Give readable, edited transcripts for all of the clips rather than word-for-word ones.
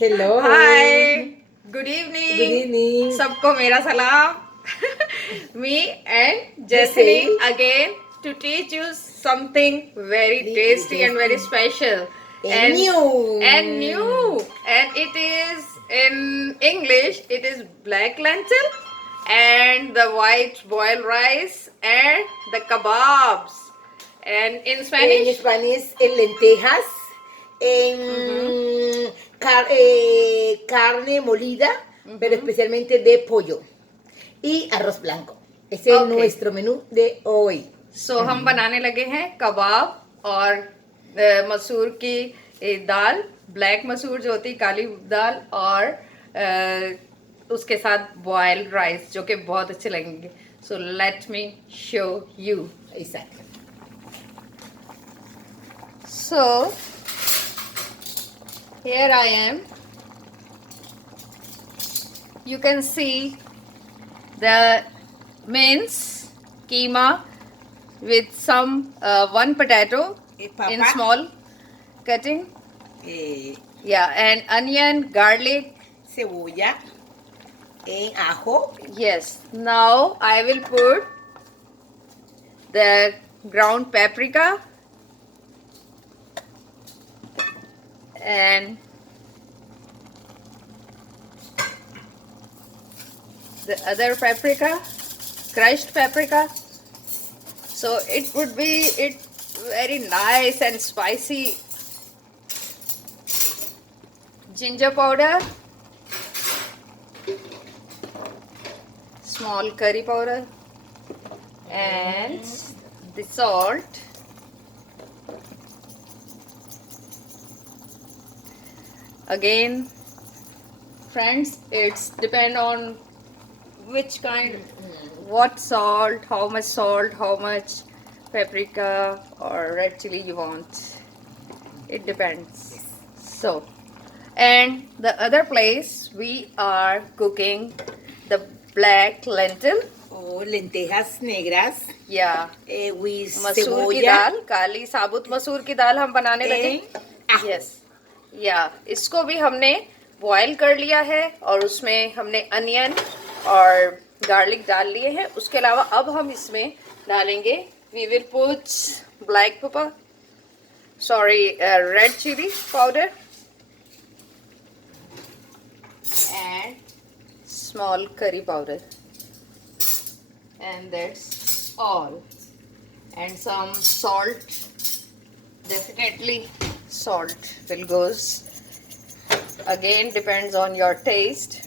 Hello hi, good good evening. Evening सबको मेरा सलाम। मी एंड जैसनी जैसे again to teach you something very tasty and very special and and new new, and it is in English. It is black lentil and the white boiled rice and the kebabs, and in en Spanish. español en lentejas, Mhm, en carne molida, pero mhm. especialmente de pollo y arroz blanco. Ese es Okay. nuestro menú de hoy. सो हम बनाने लगे हैं कबाब और मसूर की दाल, black मसूर जो होती है, काली दाल, और उसके साथ बॉइल्ड राइस जो कि बहुत अच्छे लगेंगे. So let me show you. Exacto. So here I am. You can see the mince keema with some one potato in Papa, small cutting. eh, Yeah, and onion, garlic. cebolla, en ajo, Yes. Now I will put the ground paprika and the other paprika, crushed paprika. So it would be very nice and spicy. Ginger powder, small curry powder, and the salt. Again, friends, it's depend on which kind, what salt, how much paprika or red chili you want. It depends. So, and the other place we are cooking the black lentil. o lentejas negras, Yeah, with मसूर की cebolla, दाल, काली साबुत मसूर की दाल हम बनाने लगे. ajo. Yes, या इसको भी हमने बॉईल कर लिया है और उसमें हमने अनियन और गार्लिक डाल लिए हैं. उसके अलावा अब हम इसमें डालेंगे, we will put black pepper, sorry, red chili powder and small curry powder, and that's all. And some salt, definitely salt will goes. Again, depends on your taste.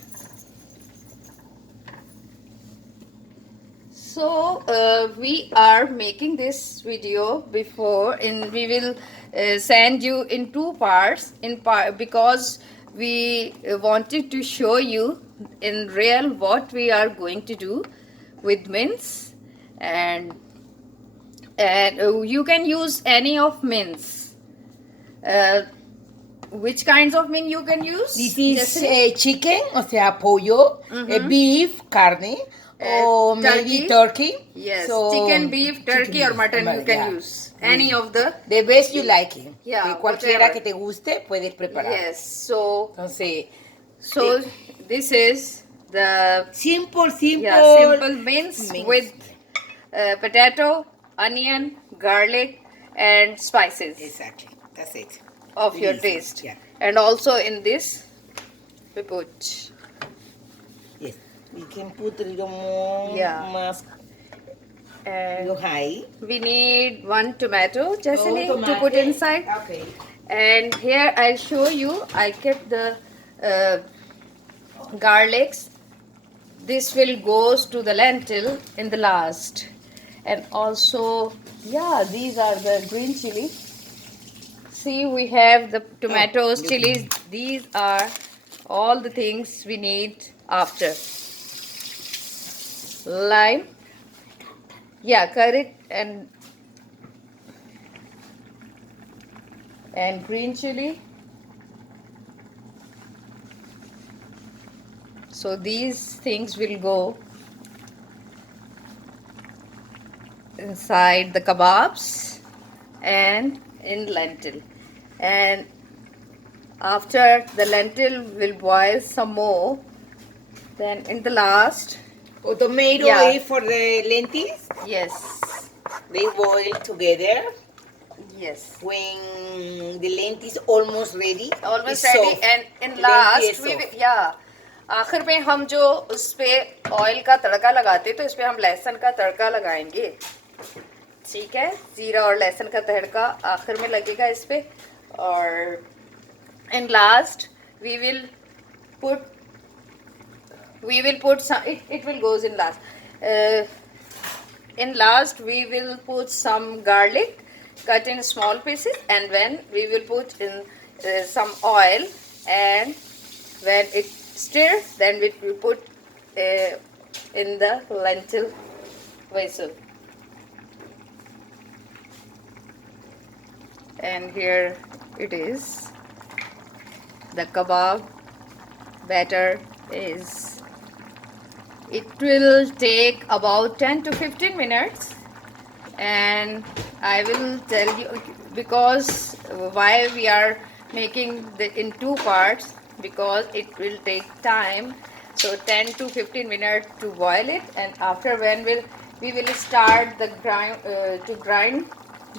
So we are making this video before, and we will send you in two parts. Because we wanted to show you in real what we are going to do with mince, and you can use any of mince. Which kinds of mince you can use? This is Jasmine? chicken, o sea, pollo, beef, carne, or maybe turkey. Yes, So, chicken, beef, turkey, chicken, or mutton you can yeah. use. Any of the. The best you like it. Yeah, De cualquiera whatever. que te guste, puedes preparar. Yes, so Entonces, this is the simple, simple mince mince. with potato, onion, garlic, and spices Exactly. That's it. of your Easy. taste. Yeah. And also in this we put, Yes. We can put a little more Yeah. más and little high. we need one tomato, Jessely, to tomate. put inside. Okay. And here I'll show you, I kept the garlics. This will goes to the lentil in the last. And also, yeah, these are the green chili. See, we have the tomatoes, chilies. These are all the things we need after. Lime, yeah, curry and green chili. So these things will go inside the kebabs and in lentil. And After the lentil will boil some more, then in the last, Tomato Yeah. is for the lentils. yes, They boil together. yes, When the lentils almost ready. almost it's ready. soft. And in Lentil last is we will, soft. yeah, आखिर में हम जो उस पे oil का तड़का लगाते तो इस पे हम लहसुन का तड़का लगाएंगे. ठीक है, जीरा और लहसुन का तड़का आखिर में लगेगा इस पे. और in last we will put some, it will goes in last. In last we will put some garlic cut in small pieces, and when we will put in some oil, and when it stir, then we will put in the lentil vessel. And here it is, the kebab batter is, it will take about 10 to 15 minutes, and I will tell you because why we are making in two parts, because it will take time. So 10 to 15 minutes to boil it, and after when we will start the to grind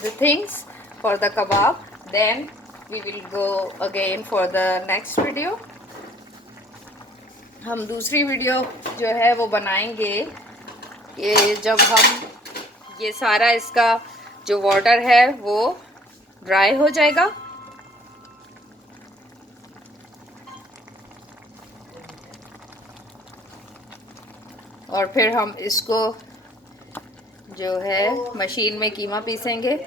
the things for the kebab, then we will go again for the next video. हम दूसरी video जो है वो बनाएंगे ये जब हम ये सारा इसका जो वाटर है वो ड्राई हो जाएगा. और फिर हम इसको जो है मशीन में कीमा पीसेंगे.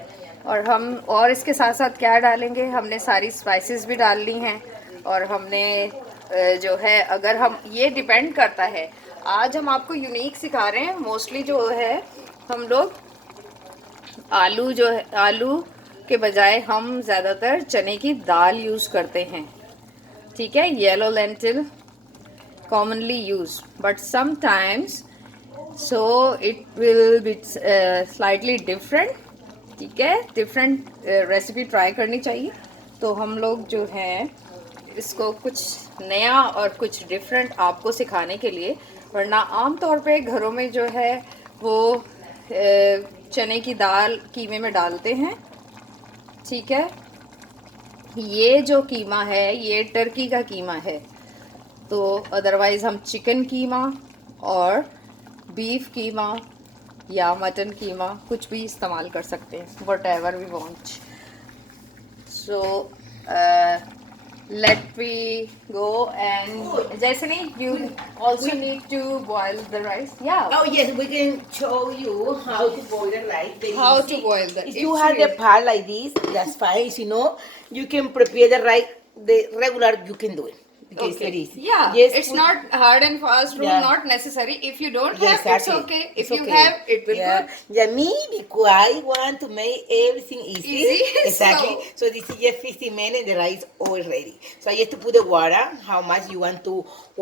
और इसके साथ साथ क्या डालेंगे, हमने सारी स्पाइसेस भी डाल ली हैं. और हमने जो है, अगर हम, ये डिपेंड करता है, आज हम आपको यूनिक सिखा रहे हैं. मोस्टली जो है हम लोग आलू जो है, आलू के बजाय हम ज़्यादातर चने की दाल यूज़ करते हैं. ठीक है, yellow lentil commonly used, but sometimes so it will be slightly different. ठीक है, डिफरेंट रेसिपी ट्राई करनी चाहिए. तो हम लोग जो हैं इसको कुछ नया और कुछ डिफरेंट आपको सिखाने के लिए, वरना आम तौर पे घरों में जो है वो चने की दाल कीमे में डालते हैं. ठीक है, ये जो कीमा है ये टर्की का कीमा है. तो अदरवाइज़ हम चिकन कीमा और बीफ कीमा या मटन कीमा कुछ भी इस्तेमाल कर सकते हैं, whatever we want. So let we go, and Jaisani, you also need to boil the rice. Yeah. Oh yes, we can show you how to boil the rice. Very How easy. to boil the- If you it's have the really- pot like this, that's fine. You know, you can prepare the rice the regular. You can do it because it's very easy. Yeah, Just it's put- not hard and fast rule, Yeah. not necessary. If you don't Yes, have, it's exactly. okay. It's If you okay. have, it will yeah. good. Yeah, me because I want to make everything easy. Easy, Exactly. so- So this is just 15 minutes. The rice all ready. So I have to put the water. How much you want to?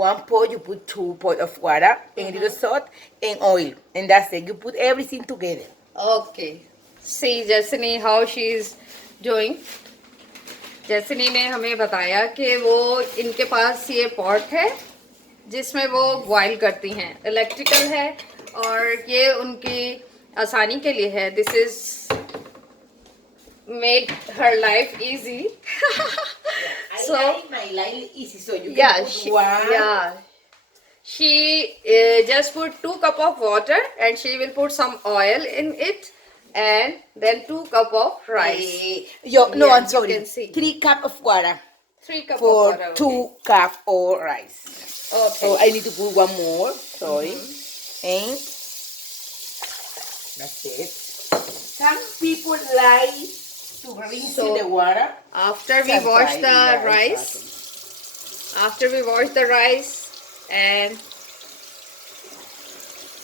1 pot. You put 2 pot of water and a little salt and oil, and that's it. You put everything together. Okay. See Jasini how she is doing. जैसनी ने हमें बताया कि वो इनके पास ये pot है जिसमें वो बॉईल करती हैं. इलेक्ट्रिकल है और ये उनकी आसानी के लिए है. This is made her life easy. I So- like my life easy, so you can Yeah, put one. she just put 2 cup of water, and she will put some oil in it, and then 2 cup of rice. No, Yeah, I'm you sorry. can see. 3 cup of water 3 cup for of water. 2 cup of rice. Okay. So I need to put one more. Sorry. And that's it. Some people like to rinse So- the water. After we Some wash try, the yeah, rice, exactly. after we wash the rice, and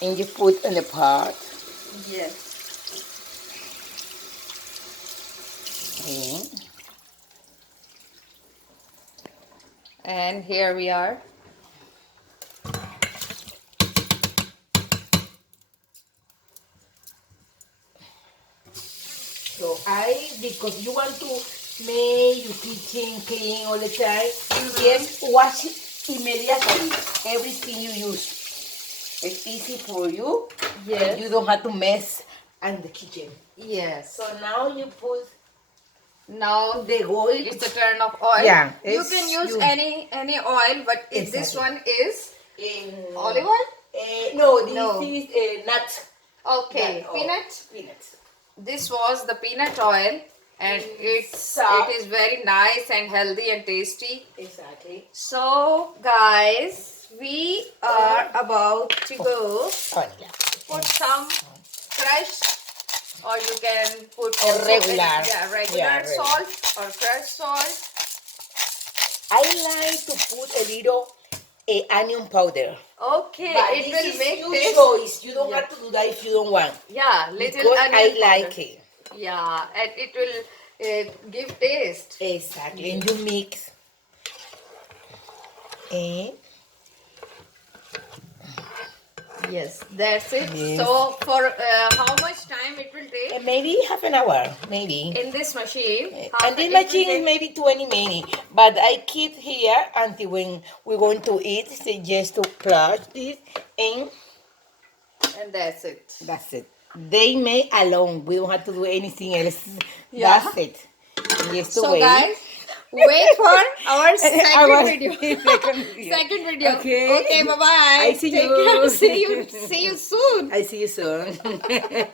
And you put in the pot. yes, And and here we are. so because you want to make your kitchen clean all the time, just wash it immediately. Everything you use. It's easy for you. Yes. And you don't have to mess in the kitchen. Yes. So now you put Now the oil. it's the turn of oil. Yeah, You it's can use you. any oil, but if this Exactly. one is In, olive oil. no, this No. is nut. Okay, Nut oil. peanut. Peanuts. This was the peanut oil, and it Soft. is very nice and healthy and tasty. Exactly. So guys, we are about to go Vanilla. put some crushed, or you can put Or also regular. regular Yeah, regular. salt or crushed salt. I like to put a little onion powder. Okay, But it this will is make your this. choice. You don't Yeah. have to do that if you don't want. Yeah, little Because onion I powder. like it. Yeah, and it will give taste. Exactly. And you mix. And Yes, that's it. Yes. So for how much time it will take maybe half an hour. Maybe. in this machine? And this machine is maybe 20 minutes. But I keep here until when we're going to eat. So just to crush this. And And that's it. that's it. They make alone. We don't have to do anything else. Yeah. That's it. Just to So wait. guys, wait for our second Our video. second video. Second video. Okay. Okay, bye bye. I see Take you. care. See you soon. I see you soon.